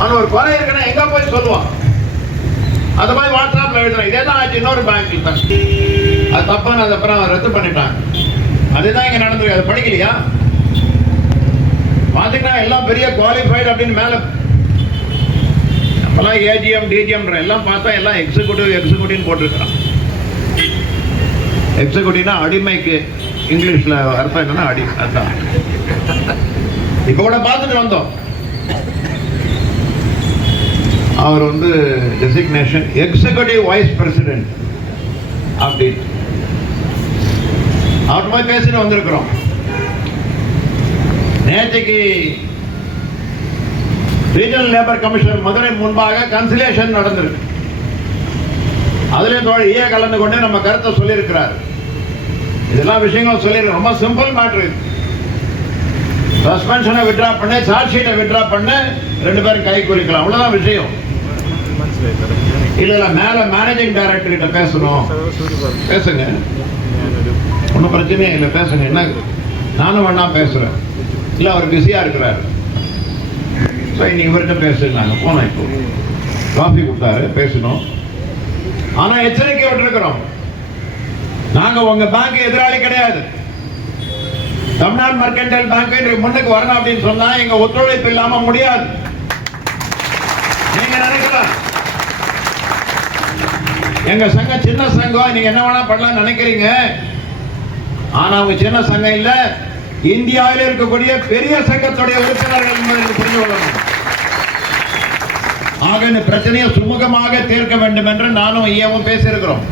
அவன் ஒரு குறை இருக்குன்னா எங்க போய் சொல்லுவான். அது மாதிரி வாட்ஸ்அப்ல எழுதுறேன். இதே தான் ஆச்சு இன்னொரு பேங்க் தான். அது தப்பான அது அப்புறம் ரத்து பண்ணிட்டாங்க. அதுதான் இங்க நடந்திருக்கு. அது படிக்கலையா? பாத்தீங்கன்னா எல்லாம் பெரிய குவாலிஃபைடு அப்படின்னு மேல நம்மளாம் ஏஜிஎம் டிஜிஎம் எல்லாம் பார்த்தா எல்லாம் எக்ஸிகூட்டிவ் போட்டிருக்கிறான். எக்ஸிகூட்டிவ்னா அடிமைக்கு இங்கிலீஷ்ல அர்த்தம் என்னன்னா அடி. அதான் இப்ப கூட பார்த்துட்டு வந்தோம். அவர் வந்து டெசிக்னேஷன் எக்ஸிகூட்டிவ் வைஸ் பிரசிடென்ட் அப்படின்னு அவர் மாதிரி பேசிட்டு வந்திருக்கிறோம். நேற்றைக்கு ரீஜனல் லேபர் கமிஷனர் மதுரை முன்பாக கன்சிலேஷன் நடந்திருக்கு. அதுல தோழியே கலந்து கொண்டு நம்ம கருத்தை சொல்லியிருக்கிறார். இதெல்லாம் விஷயங்கள் சொல்லியிருக்கோம். ரொம்ப சிம்பிள் மேட்ரு. சஸ்பென்ஷனை வித்ரா பண்ண, சார்ஜ் ஷீட்டை வித்ரா பண்ண, 2 பேரும் கை குறிக்கலாம். அவ்வளவுதான் விஷயம். இல்ல மேல மேனேஜிங் டைரக்டர் கிட்ட பேசணும். பேசுங்க, ஒன்றும் பிரச்சனையே இல்லை. பேசுங்க. என்ன நானும் வேணா பேசுறேன். இல்ல அவர் பிஸியா இருக்கிறாரு. நீ இவர்கிட்ட பேசுனாங்க. போனோம். இப்போ காஃபி கொடுத்தாரு, பேசணும். ஆனா எச்சரிக்கை விட்டுருக்கிறோம். நாங்க உங்க பேங்க் எதிராளி கிடையாது. தமிழ்நாடு மர்கன்டைல் பேங்க் முன்னுக்கு வரணும் அப்படின்னு சொன்னா எங்க ஒத்துழைப்பு இல்லாம முடியாது. நீங்க நினைக்கலாம் எங்க சங்கம் சின்ன சங்கம், நீங்க என்ன வேணா பண்ணலாம் நினைக்கிறீங்க. ஆனா அவங்க சின்ன சங்கம் இல்ல, இந்தியாவில் இருக்கக்கூடிய பெரிய சங்கத்துடைய உறுப்பினர்கள் என்பதை புரிந்து கொள்ளணும். ஆக இந்த பிரச்சனையை சுமூகமாக தீர்க்க வேண்டும் என்று நானும் ஐயாவும் பேசியிருக்கிறோம்.